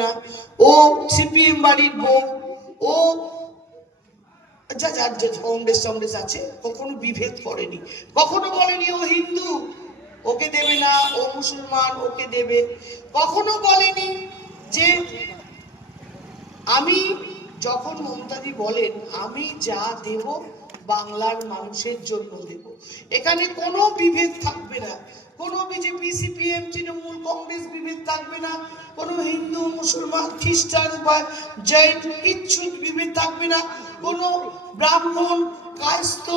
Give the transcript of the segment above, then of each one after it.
না, ও সিপিএম বাড়ির বউ, ও যা যার যে কংগ্রেস আছে, কখনো বিভেদ করেনি, কখনো বলেনি ও হিন্দু ওকে দেবে না, ও মুসলমান ওকে দেবে, কখনো বলেনি যে আমি, যখন মমতাদি বলেন আমি যা দেব বাংলার মানুষের জন্য দেব, এখানে কোনো বিভেদ থাকবে না, কোনো বিজেপি সিপিএম তৃণমূল কংগ্রেস বিভেদ থাকবে না, কোনো হিন্দু মুসলমান খ্রিস্টান বা জৈন কিচ্ছু বিভেদ থাকবে না, কোনো ব্রাহ্মণ কায়স্থ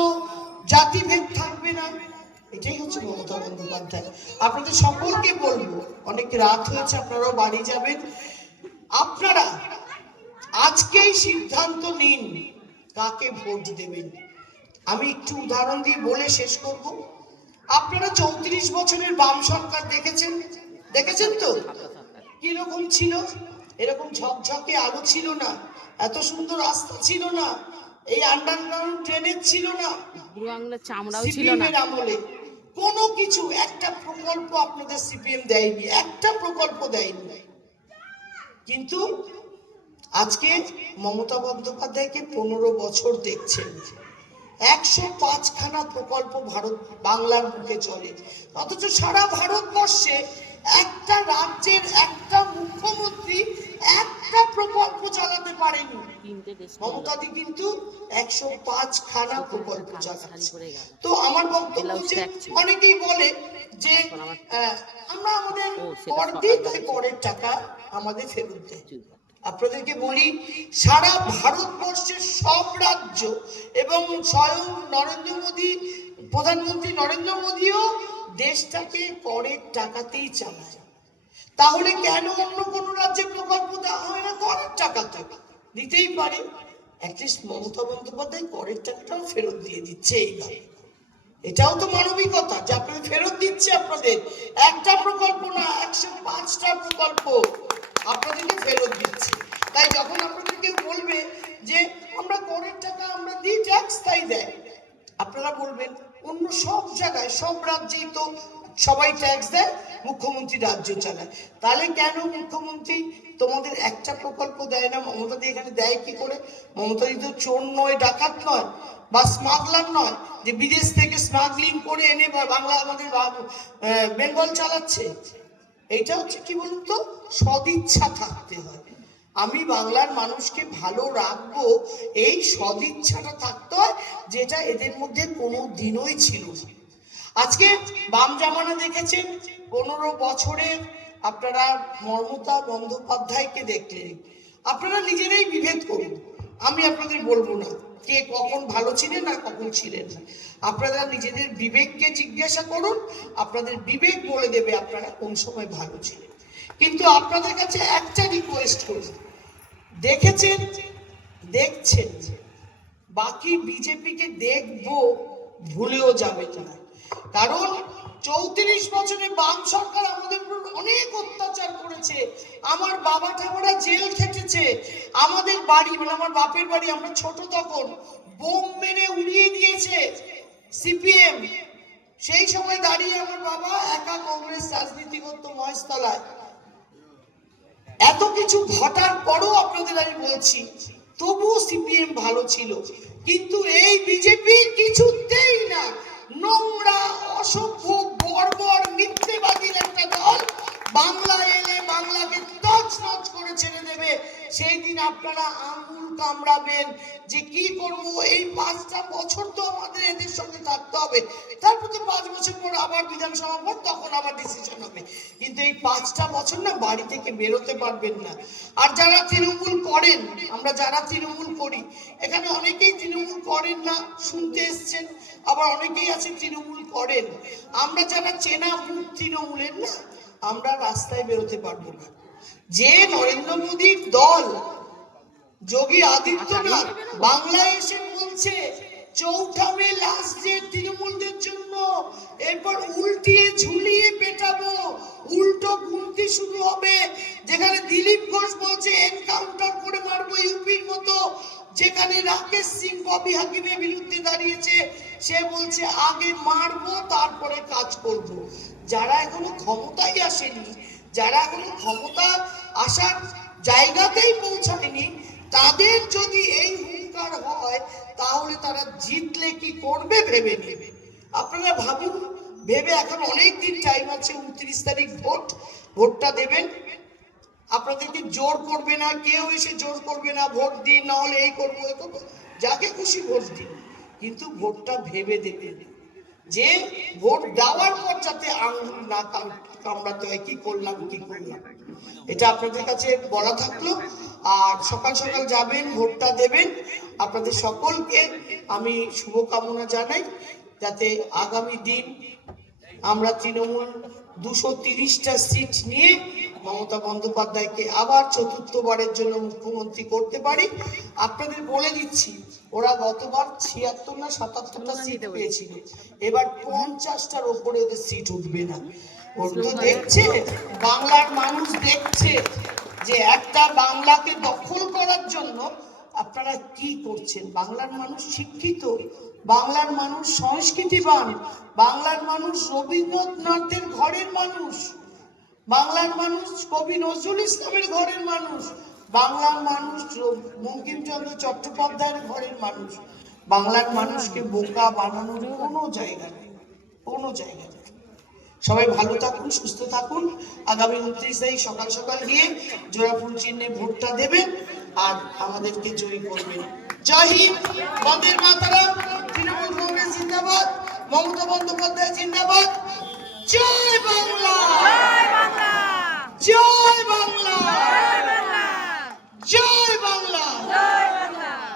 জাতিভেদ থাকবে না। এটাই হচ্ছে মমতা বন্দ্যোপাধ্যায়। আপনাদের সকলকে বলবো, অনেক রাত হয়েছে, আপনারাও বাড়ি যাবেন, আপনারা আজকেই সিদ্ধান্ত নিন কাকে ভোট দেবেন। আমি একটু উদাহরণ দিয়ে বলে শেষ করব। আপনারা 34 বছরের বাম সরকার দেখেছেন তো কিরকম ছিল? এরকম ঝকঝকে আলো ছিল না, এত সুন্দর রাস্তা ছিল না, এই আন্ডারগ্রাউন্ড ড্রেনেজ ছিল না, চামড়াও ছিল না আমলে, কোনো কিছু একটা প্রকল্প আপনাদের সিপিএম দেয়নি, একটা প্রকল্প দেয়নি। কিন্তু আজকে মমতা বন্দ্যোপাধ্যায়কে 15 বছর দেখছেন, 105খানা প্রকল্প ভারত বাংলার বুকে চলে, অথচ সারা ভারতবর্ষে একটা রাজ্যের একটা মুখ্যমন্ত্রী একটা প্রকল্প চালাতে পারেনি। মমতাদি কিন্তু 105খানা প্রকল্প চালাচ্ছে। তো আমার বক্তব্য হচ্ছে, অনেকেই বলে যে আমরা আমাদের কর দিই, তাই করের টাকা আমাদের ফেরত দেয়। আপনাদেরকে বলি, সারা ভারতবর্ষের সব রাজ্য এবং স্বয়ং নরেন্দ্র মোদী, প্রধানমন্ত্রী নরেন্দ্র মোদীও দেশটাকে করের টাকাতেই চালায়। তাহলে কেন অন্য কোন রাজ্যে প্রকল্প দেওয়া হয় না? করের টাকা তো দিতেই পারে। অ্যাটলিস্ট মমতা বন্দ্যোপাধ্যায় করের টাকাটাও ফেরত দিয়ে দিচ্ছে এইভাবে। এটাও তো মানবিকতা যে আপনাদের ফেরত দিচ্ছে, আপনাদের একটা প্রকল্প না 105টা প্রকল্প আপনাদেরকে ফেরত দিচ্ছে। তাই যখন আপনাদের কেউ বলবে যে আমরা করের টাকা আমরা দিই, ট্যাক্স তাই দেয়, আপনারা বলবেন অন্য সব জায়গায় সব রাজ্যেই তো সবাই ট্যাক্স দেয়, মুখ্যমন্ত্রী রাজ্য চালায়, তাহলে কেন মুখ্যমন্ত্রী তোমাদের একটা প্রকল্প দেয় না? মমতাদি এখানে দেয় কি করে? মমতাদি তো চোর নয়, ডাকাত নয়, বা স্মাগলার নয় যে বিদেশ থেকে স্মাগলিং করে এনে বাংলা আমাদের বেঙ্গল চালাচ্ছে। এটা হচ্ছে কি বলুন তো, সদিচ্ছা থাকতে হয়। আমি বাংলার মানুষকে ভালো রাখবো, এই সদিচ্ছাটা থাকতে হয়, যেটা এদের মধ্যে কোনো দিনই ছিল না। আজকে বাম জামানা দেখেছেন, 15 বছরের আপনারা মমতা বন্দ্যোপাধ্যায়কে দেখলেন, আপনারা নিজেরাই বিভেদ করুন, আমি আপনাদের বলবো না কে কখন ভালো ছিলেন আর কখন ছিলেন না। আপনারা নিজেদের বিবেককে জিজ্ঞাসা করুন, আপনাদের বিবেক বলে দেবে আপনারা কোন সময় ভালো ছিলেন। কিন্তু আপনাদের কাছে একটা রিকোয়েস্ট করি, দেখেছেন দেখছেন, বাকি বিজেপিকে দেখবো ভুলেও যাবে না। কারণ 34 বছরে বাম সরকার আমাদের উপর অনেক অত্যাচার করেছে, আমার বাবা ঠাকুরা জেল খেটেছে, আমাদের বাড়ি মানে আমার বাপের বাড়ি আমরা ছোট তখন বোম মেরে উড়িয়ে দিয়েছে সিপিএম। সেই সময় দাঁড়িয়ে আমার বাবা একা কংগ্রেস রাজনীতি করতো মহেশতলায়। এত কিছু ঘটার পরও আপনাদের আমি বলছি, তবুও সিপিএম ভালো ছিল। কিন্তু এই বিজেপি কিছুতেই না, নোংরা অসভ্য বর্বর মিথ্যেবাদীর একটা দল, বাংলা এলে বাংলাকে তছনছ করে ছেড়ে দেবে। সেই দিন আপনারা আঙ্গুল কামড়াবেন যে কি করব, এই 5টা বছর তো আমাদের এদের সঙ্গে থাকতে হবে, তারপর তো 5 বছর পর আবার বিধানসভা ভোট, তখন আবার ডিসিশন হবে। কিন্তু এই 5টা বছর না বাড়ি থেকে বেরোতে পারবেন না। আর যারা তৃণমূল করেন, আমরা যারা তৃণমূল করি, এখানে অনেকেই তৃণমূল করেন না, শুনতে এসছেন, আবার অনেকেই আছে তৃণমূল করেন। আমরা যারা চেনা মুখ তৃণমূলের না, আমরা রাস্তায় বেরোতে পারবো না। যে নরেন্দ্র মোদীর দল, যোগী আদিত্যনাথ বাংলায় এসে বলছে 4ঠা মে লাস্ট ডে তৃণমূলদের জন্য, এরপর উল্টিয়ে ঝুলিয়ে পেটাবো, উল্টো গুনতি শুরু হবে, যেখানে দিলীপ ঘোষ বলছে এনকাউন্টার করে মারবো ইউপির মতো, যেখানে রাকেশ সিং ববি হাকিমের বিরুদ্ধে দাঁড়িয়েছে, সে বলছে আগে মারবো তারপরে কাজ করব। যারা এখনো ক্ষমতায় আসেনি, যারা এখনো ক্ষমতা আসার জায়গাতেই পৌঁছায়নি, তাদের যদি এই হুঙ্কার হয় তাহলে তারা জিতলে কি করবে ভেবে নেবে। আপনারা ভাবুন, ভেবে, এখন অনেক দিন টাইম আছে, 29 তারিখ ভোট, ভোটটা দেবেন। আপনাদেরকে জোর করবে না, কেউ এসে জোর করবে না ভোট দিন, না হলে এই করবো এ করবো, যাকে খুশি ভোট দিন, কিন্তু ভোটটা ভেবে দেবেন যে ভোট দেওয়ার পর যাতে আঙুল না কামড়াতে হয় কি করলাম কি করলাম। এটা আপনাদের কাছে বলা থাকলো। আর সকাল সকাল যাবেন, ভোটটা দেবেন। আপনাদের সকলকে আমি শুভকামনা জানাই, যাতে আগামী দিন আমরা তৃণমূল 230টা সিট নিয়ে মমতা বন্দ্যোপাধ্যায়কে আবার চতুর্থবারের জন্য মুখ্যমন্ত্রী করতে পারি। আপনাদের বলে দিচ্ছি, ওরা গতবার 76 না 77টা সিট পেয়েছিল, এবার 50টার ওপরে ওদের সিট উঠবে না। ওরা তো দেখছে, বাংলার মানুষ দেখছে যে একটা বাংলাকে দখল করার জন্য আপনারা কি করছেন। বাংলার মানুষ শিক্ষিত, বাংলার মানুষ সংস্কৃতিবান, বাংলার মানুষ রবীন্দ্রনাথের ঘরের মানুষ, বাংলার মানুষ কবি নজরুল ইসলামের ঘরের মানুষ, বাংলার মানুষ বঙ্কিমচন্দ্র চট্টোপাধ্যায়ের ঘরের মানুষ। বাংলার মানুষকে বোকা বানানোর কোনো জায়গা নেই, কোনো জায়গা নেই। সবাই ভালো থাকুন, সুস্থ থাকুন। আগামী 29 তারিখ সকাল সকাল গিয়ে জোড়া ফুল চিহ্নে ভোটটা দেবেন আর আমাদেরকে জয়ী করবেন। জয় হিন্দ, বন্দে মাতরম, তৃণমূল কংগ্রেস জিন্দাবাদ, মমতা বন্দ্যোপাধ্যায় জিন্দাবাদ। জয় বাংলা, জয়